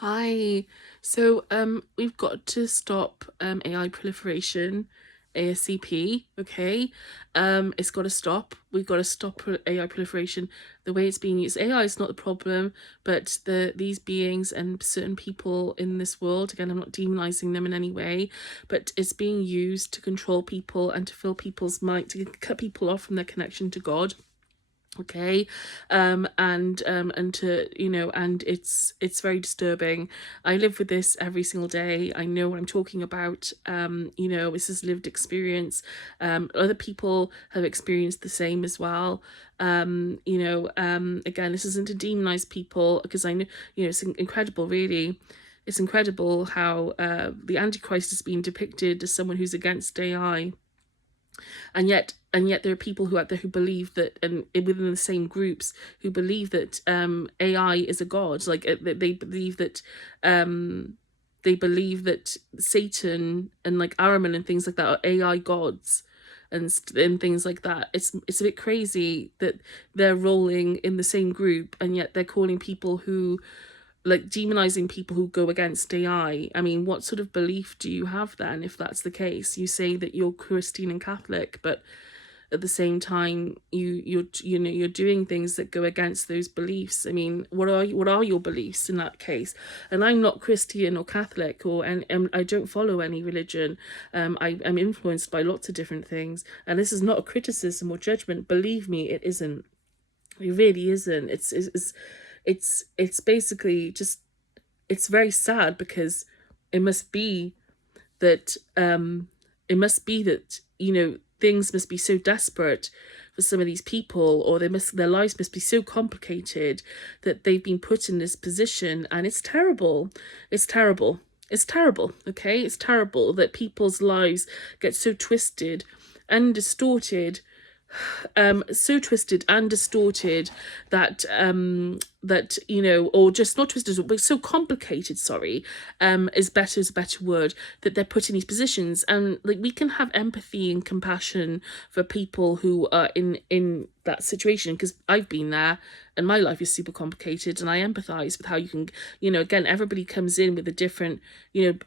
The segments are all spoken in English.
Hi. We've got to stop AI proliferation ASCP, okay? It's got to stop. We've got to stop AI proliferation. The way it's being used, AI is not the problem, but these beings and certain people in this world, again, I'm not demonizing them in any way, but it's being used to control people and to fill people's mind, to cut people off from their connection to God. Okay. And to, and it's very disturbing. I live with this every single day. I know what I'm talking about. This is lived experience. Other people have experienced the same as well. Again, this isn't to demonize people, because I know, it's incredible, really. It's incredible how the Antichrist is being depicted as someone who's against AI, and yet there are people who out there who believe that, and within the same groups, who believe that AI is a god. Like they believe that Satan and like Araman and things like that are AI gods, and things like that. It's a bit crazy that they're rolling in the same group, and yet they're calling people who, like, demonizing people who go against AI. I mean, what sort of belief do you have then, if that's the case? You say that you're Christian and Catholic, but at the same time you're doing things that go against those beliefs. I mean, what are your beliefs in that case? And I'm not Christian or Catholic, and I don't follow any religion. I'm influenced by lots of different things, and this is not a criticism or judgment. Believe me, it isn't. It really isn't. It's basically just, it's very sad, because it must be that things must be so desperate for some of these people, or their lives must be so complicated that they've been put in this position. And it's terrible. It's terrible. Okay, it's terrible that people's lives get so twisted and distorted, that or just not twisted, but so complicated, sorry, is a better word, that they're put in these positions. And like, we can have empathy and compassion for people who are in that situation, because I've been there and my life is super complicated, and I empathize with how you can, again, everybody comes in with a different,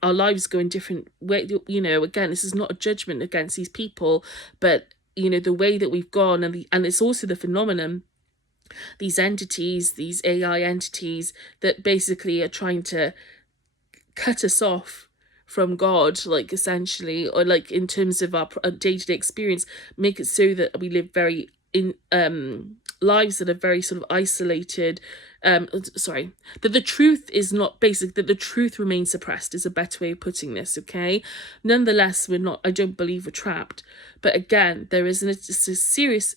our lives go in different way. Again, this is not a judgment against these people, but the way that we've gone, and it's also the phenomenon, these entities, these AI entities, that basically are trying to cut us off from God, like, essentially, or like in terms of our day-to-day experience, make it so that we live very in lives that are very sort of isolated. Sorry, that the truth is not basic, that the truth remains suppressed, is a better way of putting this. Okay, nonetheless, I don't believe we're trapped, but again, there is a serious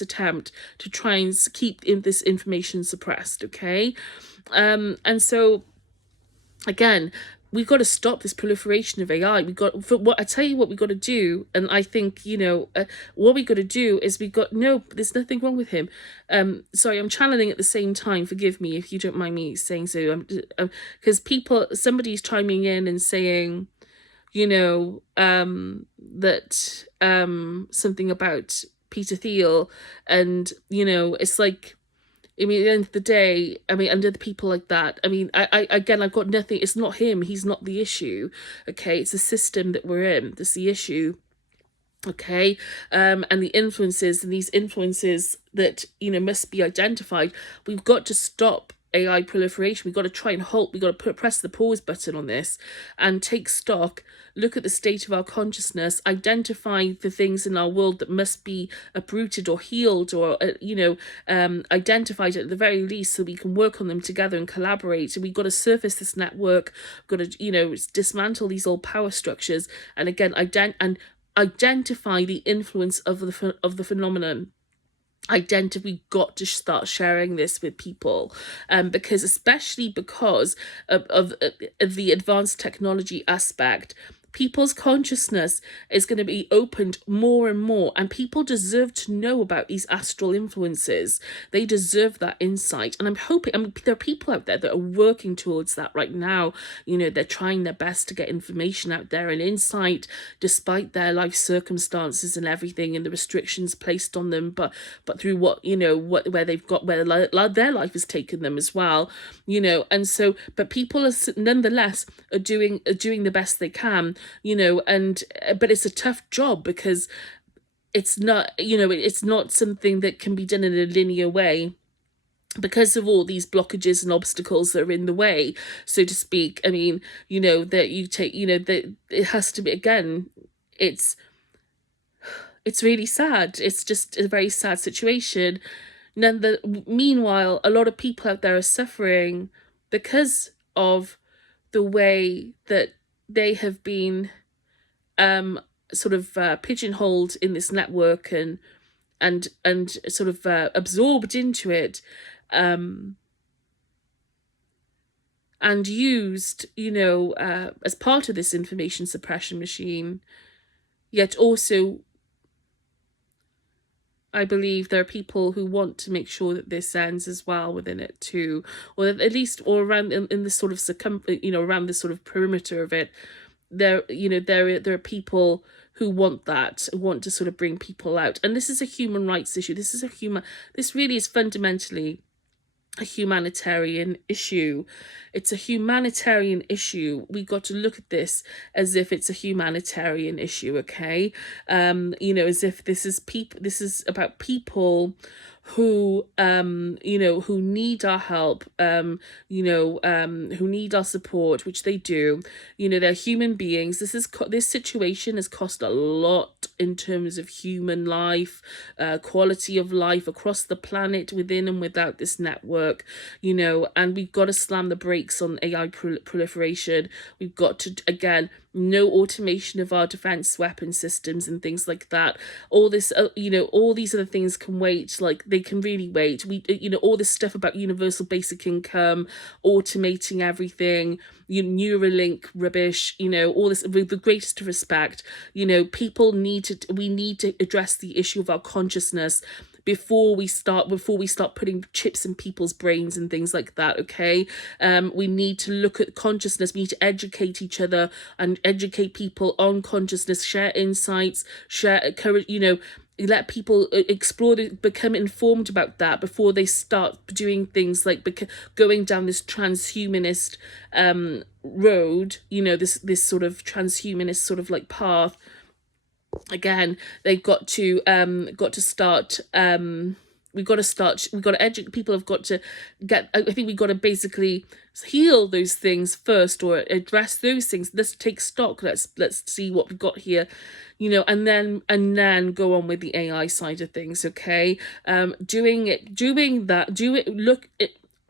attempt to try and keep this information suppressed. Okay, and so, again, we've got to stop this proliferation of AI. We got, for what I tell you, what we got to do, and I think, what we got to do is, no, there's nothing wrong with him. Sorry, I'm channeling at the same time. Forgive me if you don't mind me saying so. Because somebody's chiming in and saying, that something about Peter Thiel, and it's like, I mean, at the end of the day, I mean, under the people like that, I mean, I again, I've got nothing. It's not him. He's not the issue. Okay, it's the system that we're in. That's the issue. Okay, and the influences, and these influences that must be identified. We've got to stop AI proliferation. We've got to try and halt. We've got to press the pause button on this and take stock, look at the state of our consciousness, identify the things in our world that must be uprooted or healed, or identified at the very least, so we can work on them together and collaborate. And we've got to surface this network. We've got to dismantle these old power structures, and again identify the influence of the phenomenon. We've got to start sharing this with people, especially because of the advanced technology aspect. people's consciousness is going to be opened more and more, and people deserve to know about these astral influences. They deserve that insight, and I'm hoping, I mean, there are people out there that are working towards that right now. They're trying their best to get information out there and insight despite their life circumstances and everything and the restrictions placed on them, but through where they've got, where their life has taken them as well. And so, but people are nonetheless are doing the best they can, and but it's a tough job, because it's not, it's not something that can be done in a linear way, because of all these blockages and obstacles that are in the way, so to speak. I mean, that you take, that it has to be, again, it's really sad. It's just a very sad situation. Meanwhile, a lot of people out there are suffering because of the way that they have been sort of pigeonholed in this network, and sort of absorbed into it, and used, as part of this information suppression machine. Yet also, I believe there are people who want to make sure that this ends as well within it too, or at least, or around in this sort of around this sort of perimeter of it. There are people who want that, who want to sort of bring people out, and this is a human rights issue. This really is fundamentally a humanitarian issue. It's a humanitarian issue. We got to look at this as if it's a humanitarian issue, okay? As if this is about people who who need our help, who need our support, which they do. They're human beings. This situation has cost a lot in terms of human life, quality of life across the planet, within and without this network. And we've got to slam the brakes on AI proliferation. We've got to, again, no automation of our defense weapon systems and things like that. All this, all these other things can wait. Like, they can really wait. All this stuff about universal basic income, automating everything, Neuralink rubbish, all this, with the greatest respect, we need to address the issue of our consciousness before we start putting chips in people's brains and things like that. Okay, we need to look at consciousness. We need to educate each other and educate people on consciousness, share insights, share courage, let people explore, become informed about that before they start doing things like going down this transhumanist road, this sort of transhumanist sort of like path. Again, they've got to start, we've got to educate people. Have got to get, I think we've got to basically heal those things first, or address those things. Let's take stock. Let's see what we've got here, and then go on with the AI side of things. Okay,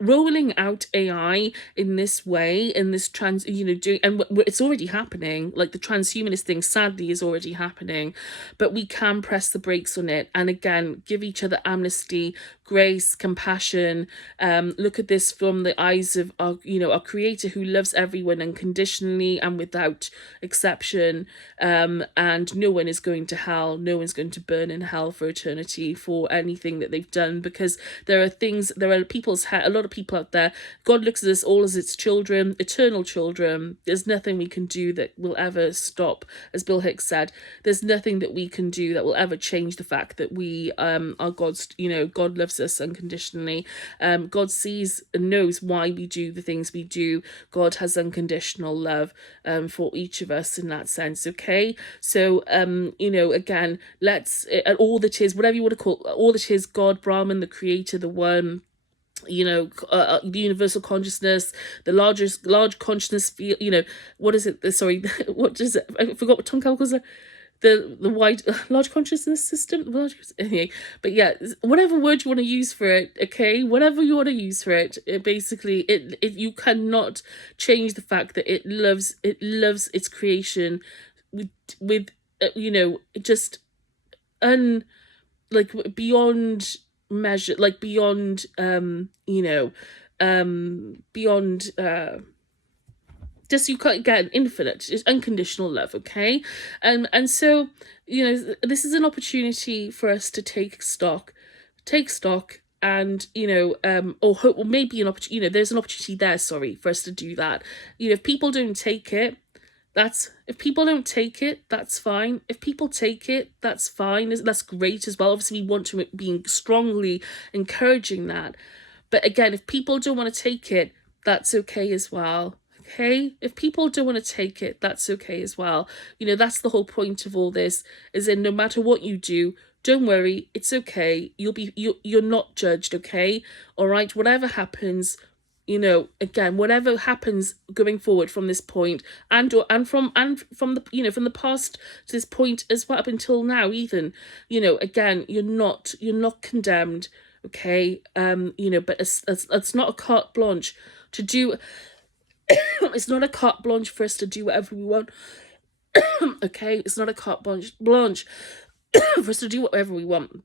rolling out AI in this way, in this and it's already happening. Like, the transhumanist thing, sadly, is already happening, but we can press the brakes on it, and again, give each other amnesty, grace, compassion. Look at this from the eyes of our creator, who loves everyone unconditionally and without exception, and no one is going to hell. No one's going to burn in hell for eternity for anything that they've done, because there are a lot of people out there. God looks at us all as its children, eternal children. There's nothing we can do that will ever stop, as Bill Hicks said. There's nothing that we can do that will ever change the fact that we are God's. God loves us unconditionally. God sees and knows why we do the things we do. God has unconditional love for each of us in that sense. Okay, so again, let's all that is, whatever you want to call, all that is God, Brahman, the creator, the one, the universal consciousness, the large consciousness field. What is it? Sorry, what is it? I forgot what Tom Cowell calls it. The wide large consciousness system. Anyway, but yeah, whatever word you want to use for it. Okay, whatever you want to use for it. Basically, you cannot change the fact that it loves its creation with just like beyond measure, like beyond beyond just, you can't get infinite, it's unconditional love, okay? And so, you know, this is an opportunity for us to take stock, and, you know, or hope, or maybe an opportunity, you know, there's an opportunity there, sorry, for us to do that. You know, if people don't take it, if people don't take it, that's fine. If people take it, that's fine. That's great as well. Obviously, we want to be strongly encouraging that. But again, if people don't want to take it, that's okay as well. Okay? If people don't want to take it, that's okay as well. You know, that's the whole point of all this, is in no matter what you do, don't worry, it's okay. You're not judged, okay? All right? Whatever happens, you know, again, whatever happens going forward from this point, and from the, you know, from the past to this point as well, up until now, even, you know, again, you're not condemned, okay? You know, but it's not a carte blanche to do. It's not a carte blanche for us to do whatever we want. Okay, it's not a carte blanche for us to do whatever we want.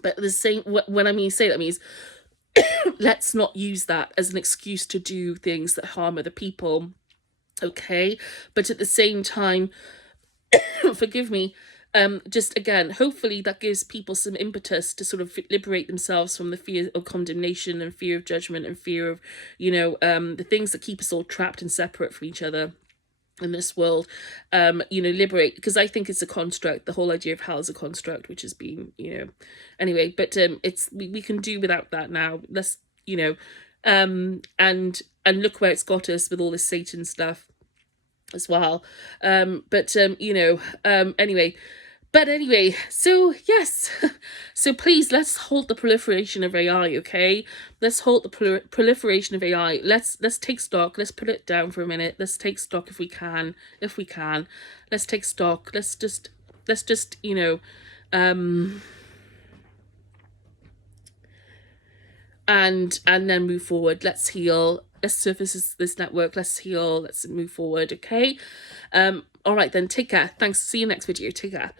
But the same, when I mean say that, means let's not use that as an excuse to do things that harm other people, okay? But at the same time, forgive me, just again, hopefully that gives people some impetus to sort of liberate themselves from the fear of condemnation and fear of judgment and fear of, you know, the things that keep us all trapped and separate from each other in this world. You know, liberate, because I think it's a construct. The whole idea of hell is a construct, which has been, you know, anyway, but it's, we can do without that now. Let's, you know, and look where it's got us with all this Satan stuff as well. You know, anyway, so yes, so please, let's halt the proliferation of AI, okay? Let's halt the proliferation of AI. Let's take stock. Let's put it down for a minute. Let's take stock if we can. Let's take stock. Let's just, you know, and then move forward. Let's heal. Let's surface this network. Let's heal. Let's move forward, okay? All right then, take care. Thanks. See you next video. Take care.